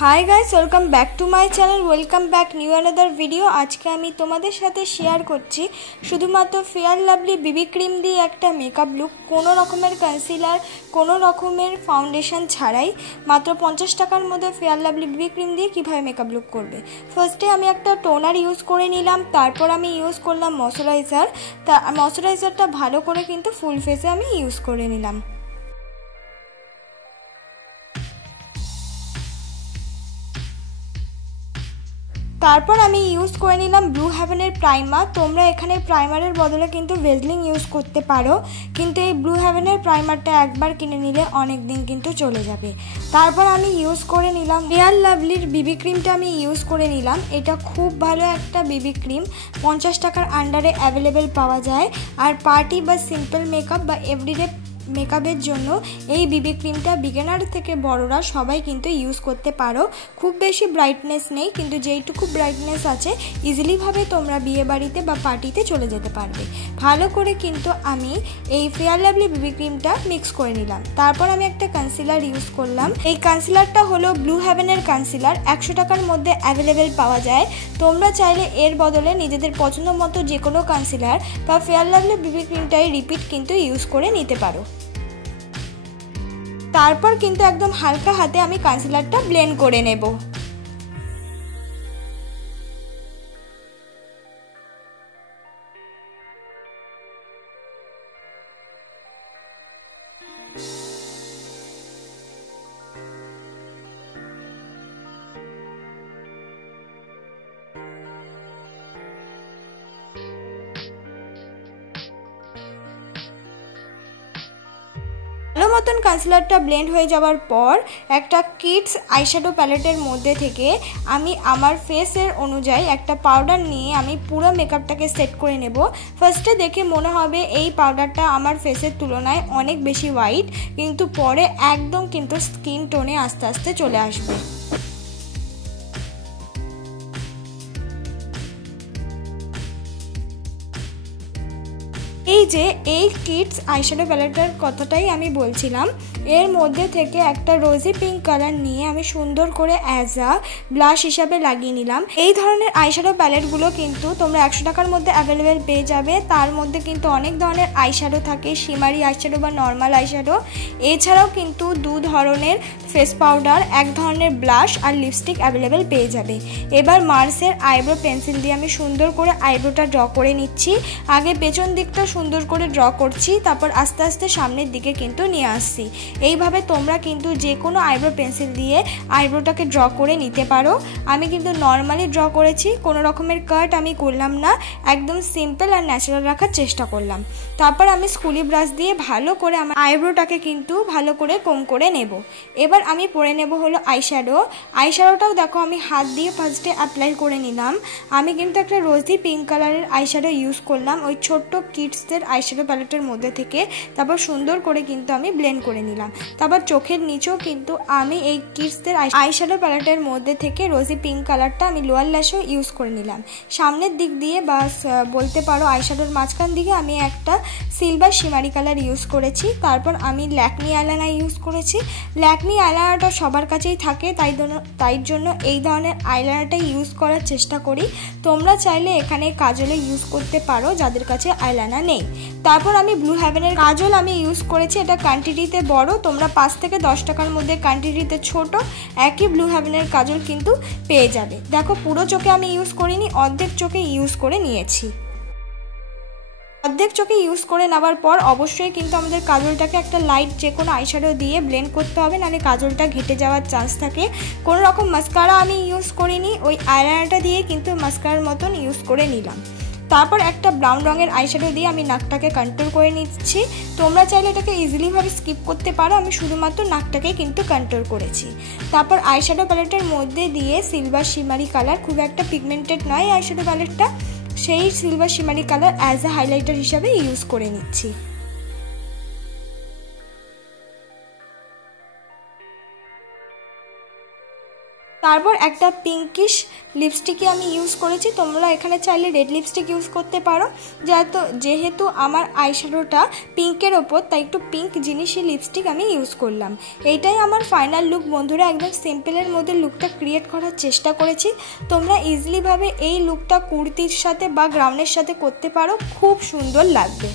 High guys welcome back to my channel welcome back new another video. आज के आमी तोमादेर साथे शेयर करछि शुधुमात्र फेयर लाभली बीबी क्रीम दिए एकटा मेकअप लुक, कोनो रकमेर कन्सिलार कोनो रकमेर फाउंडेशन छाड़ाई मात्र 50 टाकार मध्य फेयर लाभली बीबी क्रीम दिए किभाबे मेकअप लुक करबे। फार्स्टे आमी एकटा टोनार यूज करे निलाम, तारपर आमी यूज करलाम मयश्चाराइजार। मयश्चाराइजारटा भालो करे किन्तु फुल फेसे आमी यूज करे निलाम। तारपर आमी यूज करे निलाम ब्लू हेवेनेर प्राइमार। तोमरा एखाने प्राइमारेर बदले किन्तु वेजलिंग यूज करते पारो, किन्तु एई ब्लू हेवेनेर प्राइमारटा एकबार किने निले अनेक दिन किन्तु चले जाबे। तारपर आमी यूज करे निलाम फेयर लाभलिर बीबी क्रीमटा आमी यूज करे निलाम। एटा खूब भालो एकटा बीबी क्रीम, 50 टाकार आंडारे अवेलेबल पाওয়া যায়। আর पार्टी बा सिम्पल मेकअप बा एवरीडे मेकअपर जोन्नो এই बीबी क्रीमटा बिगिनार থেকে বড়রা সবাই কিন্তু ইউজ করতে পারো। খুব বেশি ব্রাইটনেস নেই, কিন্তু যেইটুকু ব্রাইটনেস আছে ইজিলি ভাবে তোমরা বিয়ে বাড়িতে বা পার্টিতে চলে যেতে পারবে। ভালো করে কিন্তু আমি এই ফেয়ার লাভলি बीबी ক্রিমটা মিক্স করে নিলাম। তারপর আমি একটা কনসিলার ইউজ করলাম। এই কনসিলারটা হলো ব্লু হেভেনের কনসিলার, 100 টাকার মধ্যে অ্যাভেলেবেল পাওয়া যায়। তোমরা চাইলে এর বদলে নিজেদের পছন্দ মতো যে কোনো কনসিলার বা ফেয়ার লাভলি बीबी ক্রিমটাই রিপিট কিন্তু ইউজ করে নিতে পারো। तारपर किन्तु एकदम हालका हाथे आमी कन्सिलारटा ब्लेंड करे नेब। ভালো মতন কনসিলারটা ব্লেন্ড হয়ে যাওয়ার পর একটা কিডস আইশ্যাডো প্যালেটের মধ্যে থেকে আমি আমার ফেসের অনুযায়ী একটা পাউডার নিয়ে আমি পুরো মেকআপটাকে সেট করে নেব। ফার্স্টে দেখে মনে হবে এই পাউডারটা আমার ফেসের তুলনায় অনেক বেশি হোয়াইট, কিন্তু পরে একদম কিন্তু স্কিন টোনে আস্তে আস্তে চলে আসবে। এই যে এই কিডস আইশ্যাডো প্যালেটের কথাটাই আমি বলছিলাম, এর মধ্যে থেকে একটা রোজি পিঙ্ক কালার নিয়ে আমি সুন্দর করে অ্যাজ আ ব্লাশ হিসাবে লাগিয়ে নিলাম। এই ধরনের আইশ্যাডো প্যালেটগুলো কিন্তু তোমরা 100 টাকার মধ্যে অ্যাভেলেবেল পেয়ে যাবে। তার মধ্যে কিন্তু অনেক ধরনের আইশ্যাডো থাকে, শিমারি আইশ্যাডো বা নর্মাল আইশ্যাডো। এছাড়াও কিন্তু দু ধরনের ফেস পাউডার, এক ধরনের ব্লাশ আর লিপস্টিক অ্যাভেলেবেল পেয়ে যাবে। এবার মার্সের আইব্রো পেন্সিল দিয়ে আমি সুন্দর করে আইব্রোটা ড্র করে নিচ্ছি। আগে পেছন দিকটা সুন্দর করে ড্র করছি, তারপর আস্তে আস্তে সামনের দিকে কিন্তু নিয়ে আসছি। এইভাবে তোমরা কিন্তু যে কোনো আইব্রো পেন্সিল দিয়ে আইব্রোটাকে ড্র করে নিতে পারো। আমি কিন্তু নর্মালি ড্র করেছি, কোনো রকমের কাট আমি করলাম না, একদম সিম্পল আর ন্যাচারাল রাখার চেষ্টা করলাম। তারপর আমি স্কুলি ব্রাশ দিয়ে ভালো করে আমার আইব্রোটাকে কিন্তু ভালো করে কম করে নেব। এবার আমি পরে নেব হলো আইশ্যাডো। আইশ্যাডোটাও দেখো আমি হাত দিয়ে ফার্স্টে অ্যাপ্লাই করে নিলাম। আমি কিন্তু একটা রোজি পিঙ্ক কালারের আইশ্যাডো ইউজ করলাম ওই ছোট্ট কিডসদের আইশ্যাডো প্যালেটের মধ্যে থেকে। তারপর সুন্দর করে কিন্তু আমি ব্লেন্ড করে নিলাম। তারপর চোখের নিচেও কিন্তু আমি এই কিডসদের আইশ্যাডো প্যালেটের মধ্যে থেকে রোজি পিঙ্ক কালারটা আমি লোয়ার ল্যাশেও ইউজ করে নিলাম। সামনের দিক দিয়ে বা বলতে পারো আইশ্যাডোর মাঝখান দিকে আমি একটা সিলভার শিমারি কালার ইউজ করেছি। তারপর আমি ল্যাকমি আইলাইনার ইউজ করেছি। ল্যাকমি আইলাইনারটা সবার কাছেই থাকে, তাই জন্য এই ধরনের আইলাইনারটা ইউজ করার চেষ্টা করি। তোমরা চাইলে এখানে কাজলও ইউজ করতে পারো যাদের কাছে আইলাইনার নেই। তারপর আমি ব্লু হেভেনের কাজল আমি ইউজ করেছি, এটা কোয়ান্টিটিতে বড়, তোমরা 5 থেকে 10 টাকার মধ্যে কোয়ান্টিটিতে ছোট একই ব্লু হেভেনের কাজল কিন্তু পেয়ে যাবে। দেখো পুরো চোখে আমি ইউজ করিনি, অর্ধেক চোখে ইউজ করে নিয়েছি। অর্ধেক চোখে ইউজ করে নেওয়ার পর অবশ্যই কিন্তু আমাদের কাজলটাকে একটা লাইট যে কোনো আইশ্যাডো দিয়ে ব্লেন্ড করতে হবে, নাহলে কাজলটা ঘেটে যাওয়ার চান্স থাকে। কোনো রকম মাস্কারা আমি ইউজ করিনি, ওই আইলাইনারটা দিয়ে কিন্তু মাস্কারার মতন ইউজ করে নিলাম। তারপর একটা ব্রাউন রঙের আইশ্যাডো দিয়ে আমি নাকটাকে কন্ট্রোল করে নিচ্ছি। তোমরা চাইলে এটাকে ইজিলিভাবে স্কিপ করতে পারো, আমি শুধুমাত্র নাকটাকে কিন্তু কন্ট্রোল করেছি। তারপর আইশ্যাডো প্যালেটের মধ্যে দিয়ে সিলভার শিমারি কালার, খুব একটা পিগমেন্টেড নয় আইশ্যাডো প্যালেটটা, সেই silver শিমারি colour as a highlighter হিসাবে ইউজ করে নিচ্ছি। তারপর একটা পিঙ্কিশ লিপস্টিকই আমি ইউজ করেছি। তোমরা এখানে চাইলে রেড লিপস্টিক ইউজ করতে পারো। যেহেতু আমার আইশ্যাডোটা পিঙ্কের ওপর, তাই একটু পিঙ্ক জিনিসই লিপস্টিক আমি ইউজ করলাম। এইটাই আমার ফাইনাল লুক বন্ধুরা। একদম সিম্পলের মধ্যে লুকটা ক্রিয়েট করার চেষ্টা করেছি। তোমরা ইজিলিভাবে এই লুকটা কুর্তির সাথে বা গ্রাউনের সাথে করতে পারো, খুব সুন্দর লাগবে।